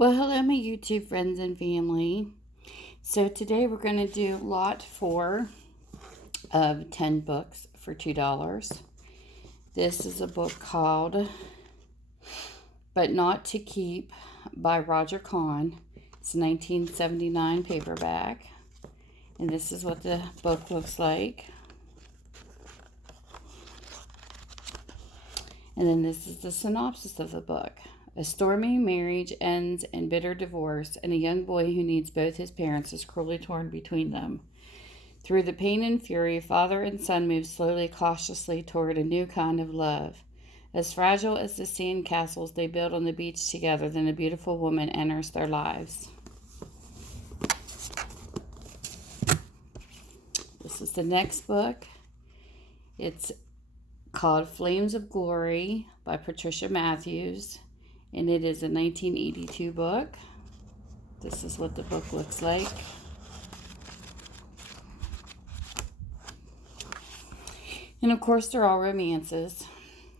Well, hello, my YouTube friends and family. So today we're going to do lot 4 of 10 books for $2. This is a book called But Not to Keep by Roger Kahn. It's a 1979 paperback. And this is what the book looks like. And then this is the synopsis of the book. A stormy marriage ends in bitter divorce, and a young boy who needs both his parents is cruelly torn between them. Through the pain and fury, father and son move slowly, cautiously toward a new kind of love. As fragile as the sand castles they build on the beach together, then a beautiful woman enters their lives. This is the next book. It's called Flames of Glory by Patricia Matthews, and it is a 1982 book. This is what the book looks like. And of course, they're all romances.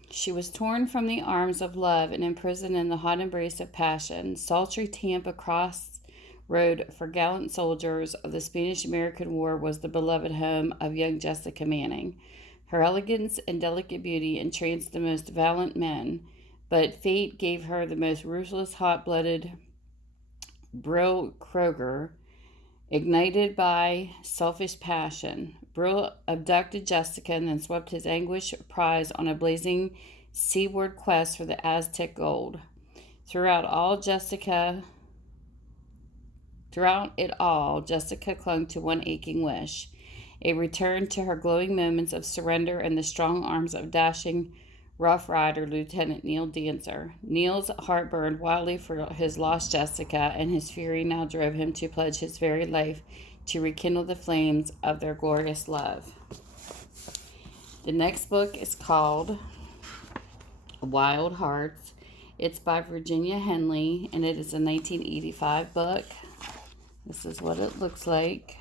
She was torn from the arms of love and imprisoned in the hot embrace of passion. Sultry Tampa crossroad for gallant soldiers of the Spanish-American War was the beloved home of young Jessica Manning. Her elegance and delicate beauty entranced the most valiant men, but fate gave her the most ruthless, hot-blooded Brill Kroger, ignited by selfish passion. Brill abducted Jessica and then swept his anguished prize on a blazing seaward quest for the Aztec gold. Throughout it all, Jessica clung to one aching wish: a return to her glowing moments of surrender in the strong arms of dashing Rough Rider Lieutenant Neil Dancer. Neil's heart burned wildly for his lost Jessica, and his fury now drove him to pledge his very life to rekindle the flames of their glorious love. The next book is called Wildhearts. It's by Virginia Henley, and it is a 1985 book. This is what it looks like.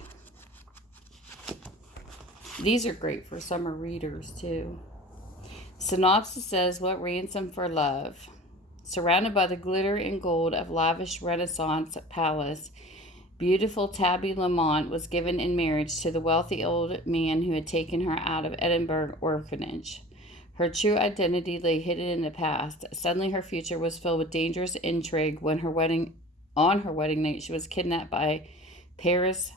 These are great for summer readers, too. Synopsis says, what ransom for love? Surrounded by the glitter and gold of lavish Renaissance palace, beautiful Tabby Lamont was given in marriage to the wealthy old man who had taken her out of Edinburgh orphanage. Her true identity lay hidden in the past. Suddenly her future was filled with dangerous intrigue when on her wedding night she was kidnapped by Paris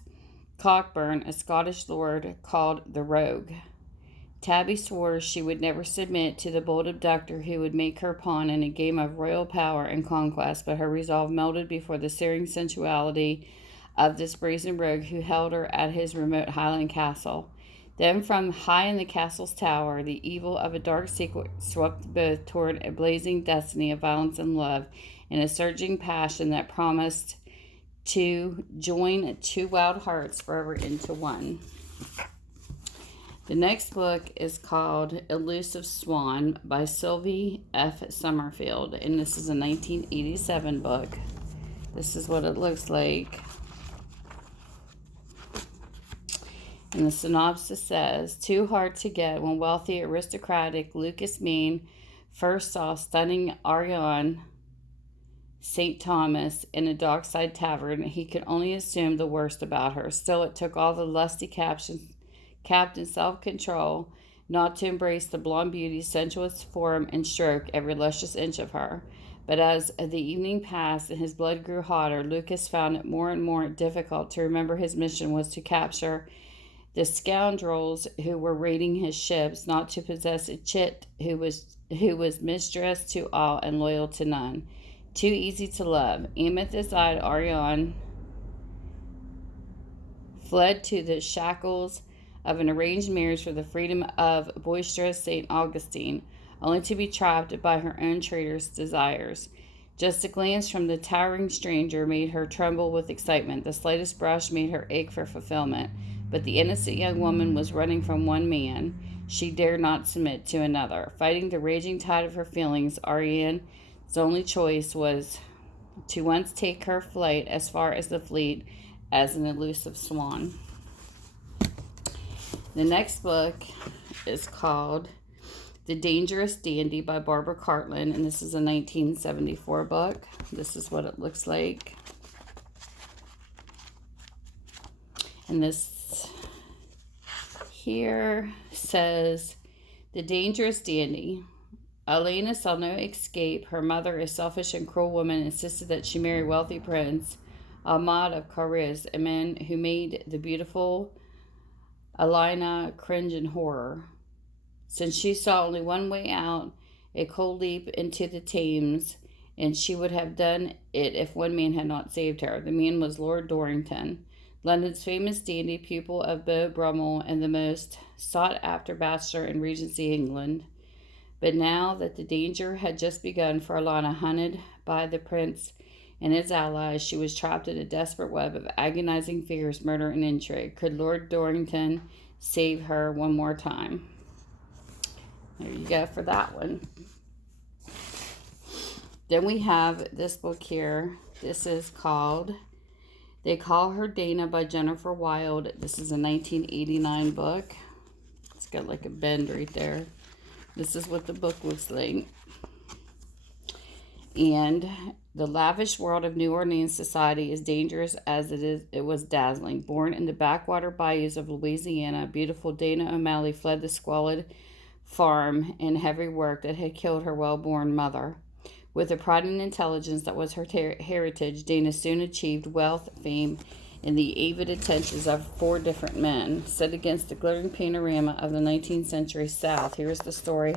Cockburn, a Scottish lord called the Rogue. Tabby swore she would never submit to the bold abductor who would make her pawn in a game of royal power and conquest, but her resolve melted before the searing sensuality of this brazen rogue who held her at his remote Highland castle. Then from high in the castle's tower, the evil of a dark secret swept both toward a blazing destiny of violence and love, and a surging passion that promised to join two wild hearts forever into one. The next book is called Elusive Swan by Sylvie F. Summerfield, and this is a 1987 book. This is what it looks like. And the synopsis says, too hard to get. When wealthy, aristocratic Lucas Maine first saw stunning Ariane St. Thomas in a dockside tavern, he could only assume the worst about her. Still, it took all the lusty captain self-control not to embrace the blonde beauty's sensuous form and stroke every luscious inch of her. But as the evening passed and his blood grew hotter, Lucas found it more and more difficult to remember his mission was to capture the scoundrels who were raiding his ships, not to possess a chit who was mistress to all and loyal to none. Too easy to love. Amethyst-eyed Ariane fled to the shackles of an arranged marriage for the freedom of boisterous St. Augustine, only to be trapped by her own traitorous desires. Just a glance from the towering stranger made her tremble with excitement. The slightest brush made her ache for fulfillment. But the innocent young woman was running from one man. She dared not submit to another. Fighting the raging tide of her feelings, Ariane's only choice was to once take her flight as far as the fleet as an elusive swan. The next book is called The Dangerous Dandy by Barbara Cartland, and this is a 1974 book. This is what it looks like. And this here says, The Dangerous Dandy. Elena saw no escape. Her mother, a selfish and cruel woman, insisted that she marry wealthy Prince Ahmad of Kariz, a man who made the beautiful Elena cringe in horror. Since she saw only one way out, a cold leap into the Thames, and she would have done it if one man had not saved her. The man was Lord Dorrington, London's famous dandy, pupil of Beau Brummel, and the most sought-after bachelor in Regency England. But now that the danger had just begun for Alana, hunted by the prince and his allies, she was trapped in a desperate web of agonizing fears, murder, and intrigue. Could Lord Dorrington save her one more time? There you go for that one. Then we have this book here. This is called They Call Her Dana by Jennifer Wilde. This is a 1989 book. It's got like a bend right there. This is what the book looks like. And the lavish world of New Orleans society is dangerous as it was dazzling. Born in the backwater bayous of Louisiana, beautiful Dana O'Malley fled the squalid farm and heavy work that had killed her well-born mother. With the pride and intelligence that was her heritage, Dana soon achieved wealth, fame, and the avid attentions of 4 different men. Set against the glittering panorama of the 19th century South, here is the story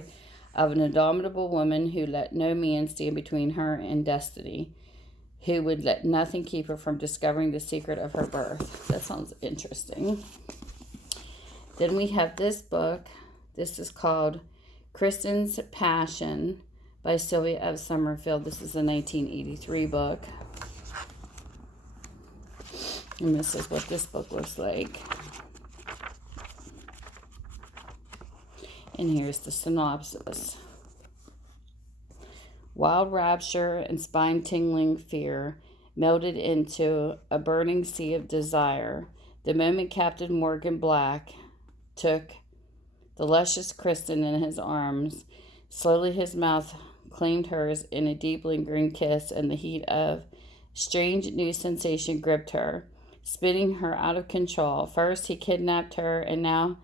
of an indomitable woman who let no man stand between her and destiny, who would let nothing keep her from discovering the secret of her birth. That sounds interesting. Then we have this book. This is called Kristens Passion by Sylvie of Summerfield. This is a 1983 book. And this is what this book looks like. And here's the synopsis. Wild rapture and spine-tingling fear melded into a burning sea of desire. The moment Captain Morgan Black took the luscious Kristen in his arms, slowly his mouth claimed hers in a deep lingering kiss, and the heat of strange new sensation gripped her, spinning her out of control. First he kidnapped her, and now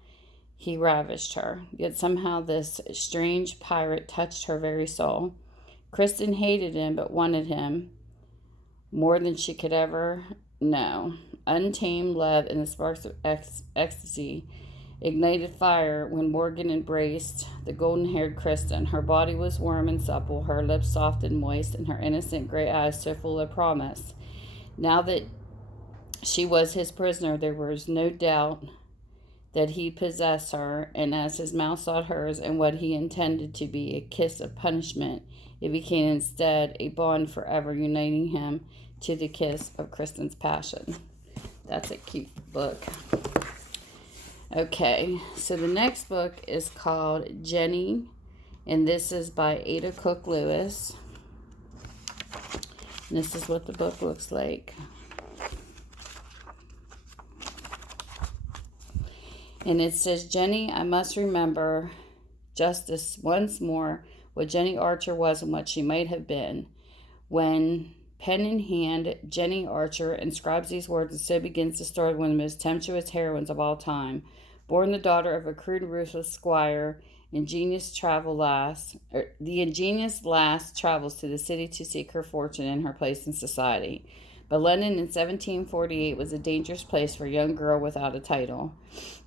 he ravished her. Yet somehow this strange pirate touched her very soul. Kristen hated him, but wanted him more than she could ever know. Untamed love and the sparks of ecstasy ignited fire when Morgan embraced the golden-haired Kristen. Her body was warm and supple, her lips soft and moist, and her innocent gray eyes so full of promise. Now that she was his prisoner, there was no doubt that he possessed her, and as his mouth sought hers in what he intended to be a kiss of punishment, it became instead a bond forever uniting him to the kiss of Kristens Passion. That's a cute book. Okay, so the next book is called Jenny, and this is by Ada Cook Lewis. And this is what the book looks like. And it says, Jenny, I must remember justice once more what Jenny Archer was and what she might have been. When, pen in hand, Jenny Archer inscribes these words, and so begins the story of one of the most tempestuous heroines of all time. Born the daughter of a crude and ruthless squire, the ingenious lass travels to the city to seek her fortune and her place in society. But London in 1748 was a dangerous place for a young girl without a title.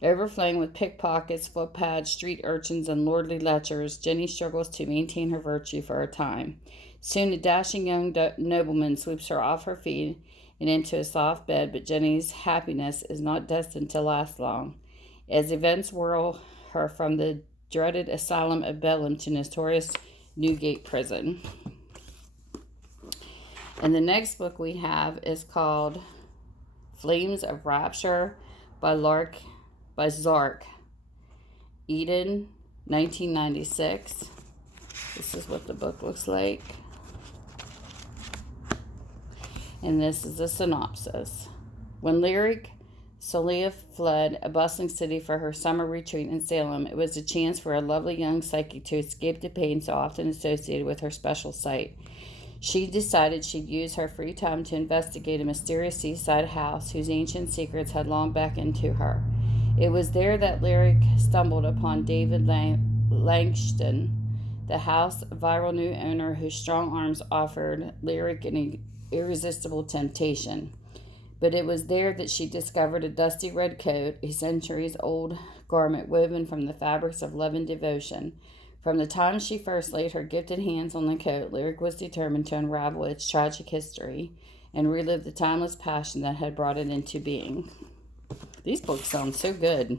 Overflowing with pickpockets, footpads, street urchins, and lordly lechers, Jenny struggles to maintain her virtue for a time. Soon a dashing young nobleman sweeps her off her feet and into a soft bed, but Jenny's happiness is not destined to last long, as events whirl her from the dreaded asylum of Bedlam to notorious Newgate prison. And the next book we have is called Flames of Rapture by Zark. Eden, 1996. This is what the book looks like. And this is a synopsis. When lyric Sylive fled a bustling city for her summer retreat in Salem. It was a chance for a lovely young psychic to escape the pain so often associated with her special sight. She decided she'd use her free time to investigate a mysterious seaside house whose ancient secrets had long beckoned to her. It was there that Lyric stumbled upon David Langston, the house's viral new owner whose strong arms offered Lyric an irresistible temptation. But it was there that she discovered a dusty red coat, a centuries-old garment woven from the fabrics of love and devotion. From the time she first laid her gifted hands on the coat, Lyric was determined to unravel its tragic history and relive the timeless passion that had brought it into being. These books sound so good.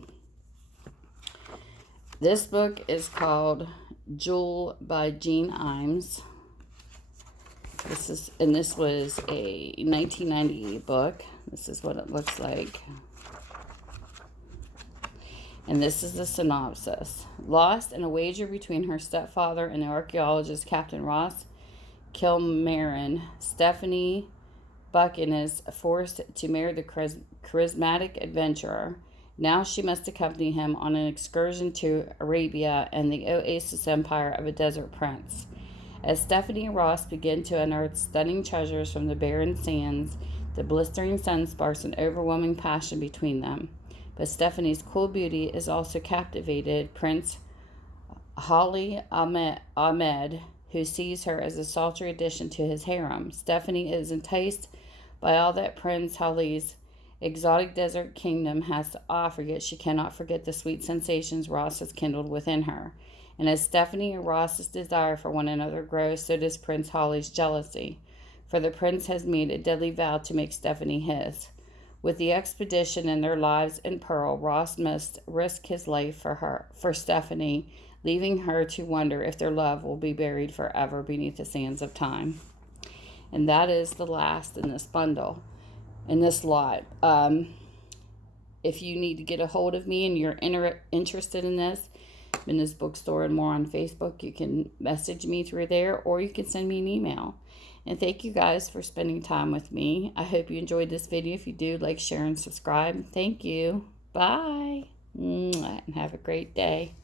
This book is called Jewel by Jean Imes. This was a 1998 book. This is what it looks like. And this is the synopsis. Lost in a wager between her stepfather and the archaeologist Captain Ross Kilmarin, Stephanie Buchan is forced to marry the charismatic adventurer. Now she must accompany him on an excursion to Arabia and the oasis empire of a desert prince. As Stephanie and Ross begin to unearth stunning treasures from the barren sands, the blistering sun sparks an overwhelming passion between them. But Stephanie's cool beauty is also captivated Prince Hali Ahmed, who sees her as a sultry addition to his harem. Stephanie is enticed by all that Prince Hali's exotic desert kingdom has to offer, yet she cannot forget the sweet sensations Ross has kindled within her. And as Stephanie and Ross's desire for one another grows, so does Prince Hali's jealousy, for the prince has made a deadly vow to make Stephanie his. With the expedition and their lives in peril, Ross must risk his life for Stephanie, leaving her to wonder if their love will be buried forever beneath the sands of time. And that is the last in this bundle, in this lot. If you need to get a hold of me and you're interested in this, I'm in this bookstore and more on Facebook, you can message me through there, or you can send me an email. And thank you guys for spending time with me. I hope you enjoyed this video. If you do, like, share, and subscribe. Thank you. Bye. And have a great day.